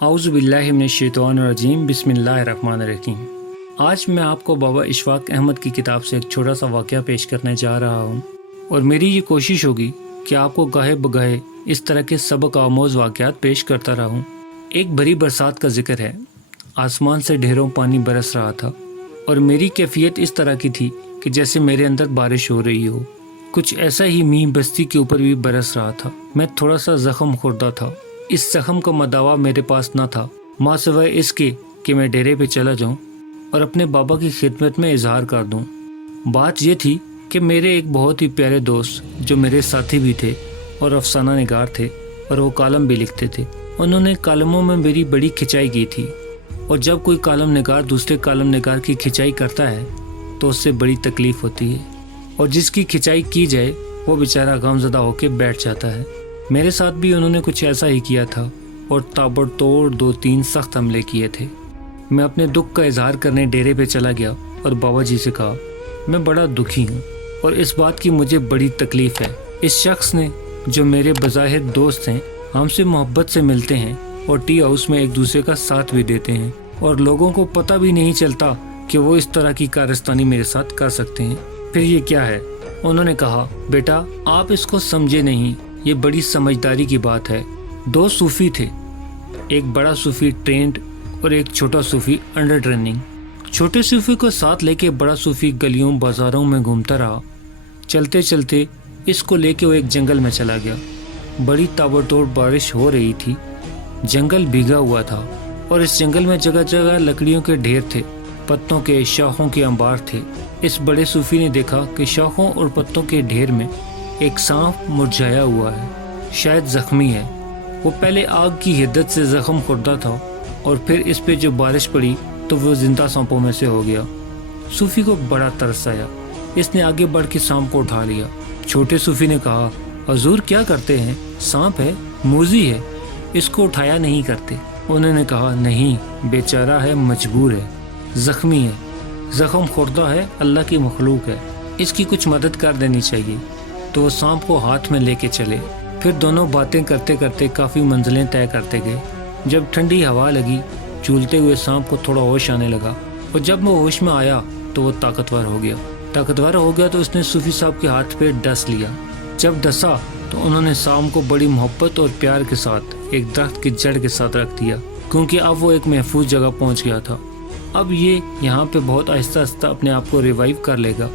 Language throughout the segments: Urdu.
اعوذ باللہ من الشیطان الرجیم بسم اللہ الرحمن الرحیم۔ آج میں آپ کو بابا اشفاق احمد کی کتاب سے ایک چھوٹا سا واقعہ پیش کرنے جا رہا ہوں، اور میری یہ کوشش ہوگی کہ آپ کو گاہے بگاہے اس طرح کے سبق آموز واقعات پیش کرتا رہوں۔ ایک بڑی برسات کا ذکر ہے۔ آسمان سے ڈھیروں پانی برس رہا تھا اور میری کیفیت اس طرح کی تھی کہ جیسے میرے اندر بارش ہو رہی ہو۔ کچھ ایسا ہی می بستی کے اوپر بھی برس رہا تھا۔ میں تھوڑا سا زخم خوردہ تھا۔ اس زخم کا مداوا میرے پاس نہ تھا، ماں سوائے اس کے کہ میں ڈیرے پہ چلا جاؤں اور اپنے بابا کی خدمت میں اظہار کر دوں۔ بات یہ تھی کہ میرے ایک بہت ہی پیارے دوست جو میرے ساتھی بھی تھے اور افسانہ نگار تھے اور وہ کالم بھی لکھتے تھے، انہوں نے کالموں میں میری بڑی کھچائی کی تھی، اور جب کوئی کالم نگار دوسرے کالم نگار کی کھچائی کرتا ہے تو اس سے بڑی تکلیف ہوتی ہے، اور جس کی کھچائی کی جائے وہ بیچارہ غمزدہ ہو کے بیٹھ جاتا ہے۔ میرے ساتھ بھی انہوں نے کچھ ایسا ہی کیا تھا اور تابڑ توڑ 2-3 سخت حملے کیے تھے۔ میں اپنے دکھ کا اظہار کرنے ڈیرے پہ چلا گیا اور بابا جی سے کہا، میں بڑا دکھی ہوں اور اس بات کی مجھے بڑی تکلیف ہے۔ اس شخص نے جو میرے بظاہر دوست ہیں، ہم سے محبت سے ملتے ہیں اور ٹی ہاؤس میں ایک دوسرے کا ساتھ بھی دیتے ہیں، اور لوگوں کو پتہ بھی نہیں چلتا کہ وہ اس طرح کی کارستانی میرے ساتھ کر سکتے ہیں، پھر یہ کیا ہے؟ انہوں نے کہا، بیٹا آپ اس کو سمجھے نہیں، یہ بڑی سمجھداری کی بات ہے۔ 2 صوفی تھے، ایک بڑا صوفی ٹرینڈ اور ایک چھوٹا صوفی انڈر ٹریننگ۔ چھوٹے صوفی کو ساتھ لے کے بڑا صوفی گلیوں بازاروں میں گھومتا رہا۔ چلتے چلتے اس کو لے کے وہ ایک جنگل میں چلا گیا۔ بڑی تابڑ توڑ بارش ہو رہی تھی، جنگل بھیگا ہوا تھا، اور اس جنگل میں جگہ جگہ لکڑیوں کے ڈھیر تھے، پتوں کے شاخوں کے انبار تھے۔ اس بڑے صوفی نے دیکھا کہ شاخوں اور پتوں کے ڈھیر میں ایک سانپ مرجھایا ہوا ہے، شاید زخمی ہے۔ وہ پہلے آگ کی حدت سے زخم خوردہ تھا، اور پھر اس پہ جو بارش پڑی تو وہ زندہ سانپوں میں سے ہو گیا۔ صوفی کو بڑا ترس آیا، اس نے آگے بڑھ کے سانپ کو اٹھا لیا۔ چھوٹے صوفی نے کہا، حضور کیا کرتے ہیں؟ سانپ ہے، موذی ہے، اس کو اٹھایا نہیں کرتے۔ انہوں نے کہا، نہیں، بیچارہ ہے، مجبور ہے، زخمی ہے، زخم خوردہ ہے، اللہ کی مخلوق ہے، اس کی کچھ مدد کر دینی چاہیے۔ تو وہ سانپ کو ہاتھ میں لے کے چلے۔ پھر دونوں باتیں کرتے کرتے کافی منزلیں طے کرتے گئے۔ جب ٹھنڈی ہوا لگی، جھولتے ہوئے سانپ کو تھوڑا ہوش آنے لگا، اور جب وہ ہوش میں آیا تو وہ طاقتور ہو گیا تو اس نے صوفی صاحب کے ہاتھ پہ ڈس لیا۔ جب ڈسا تو انہوں نے سانپ کو بڑی محبت اور پیار کے ساتھ ایک درخت کی جڑ کے ساتھ رکھ دیا، کیونکہ اب وہ ایک محفوظ جگہ پہنچ گیا تھا۔ اب یہ یہاں پہ بہت آہستہ آہستہ اپنے آپ کو ریوائیو کر لے گا،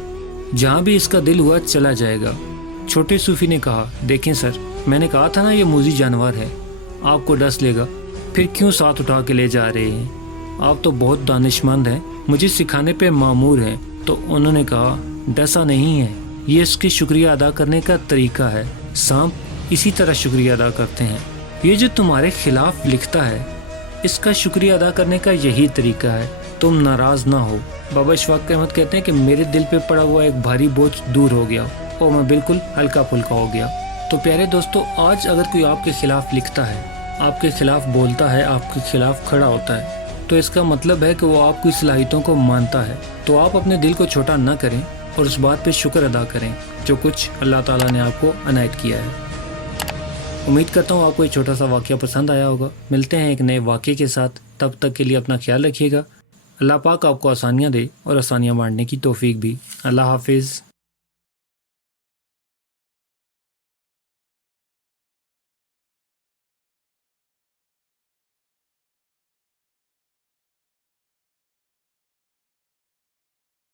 جہاں بھی اس کا دل ہوا چلا جائے گا۔ چھوٹے صوفی نے کہا، دیکھیں سر، میں نے کہا تھا نا یہ موذی جانور ہے، آپ کو ڈس لے گا، پھر کیوں ساتھ اٹھا کے لے جا رہے ہیں؟ آپ تو بہت دانش مند ہیں، مجھے سکھانے پہ مامور ہیں۔ تو انہوں نے کہا، ڈسا نہیں ہے، یہ اس کی شکریہ ادا کرنے کا طریقہ ہے، سانپ اسی طرح شکریہ ادا کرتے ہیں۔ یہ جو تمہارے خلاف لکھتا ہے، اس کا شکریہ ادا کرنے کا یہی طریقہ ہے، تم ناراض نہ ہو۔ بابا اشفاق احمد کہتے ہیں کہ میرے دل پہ پڑا ہوا ایک بھاری بوجھ دور ہو گیا اور میں بالکل ہلکا پھلکا ہو گیا۔ تو پیارے دوستو، آج اگر کوئی آپ کے خلاف لکھتا ہے، آپ کے خلاف بولتا ہے، آپ کے خلاف کھڑا ہوتا ہے، تو اس کا مطلب ہے کہ وہ آپ کی صلاحیتوں کو مانتا ہے۔ تو آپ اپنے دل کو چھوٹا نہ کریں اور اس بات پہ شکر ادا کریں جو کچھ اللہ تعالیٰ نے آپ کو عنایت کیا ہے۔ امید کرتا ہوں آپ کو یہ چھوٹا سا واقعہ پسند آیا ہوگا۔ ملتے ہیں ایک نئے واقعے کے ساتھ، تب تک کے لیے اپنا خیال رکھیے گا۔ اللہ پاک آپ کو آسانیاں دے اور آسانیاں بانٹنے کی توفیق بھی۔ اللہ حافظ۔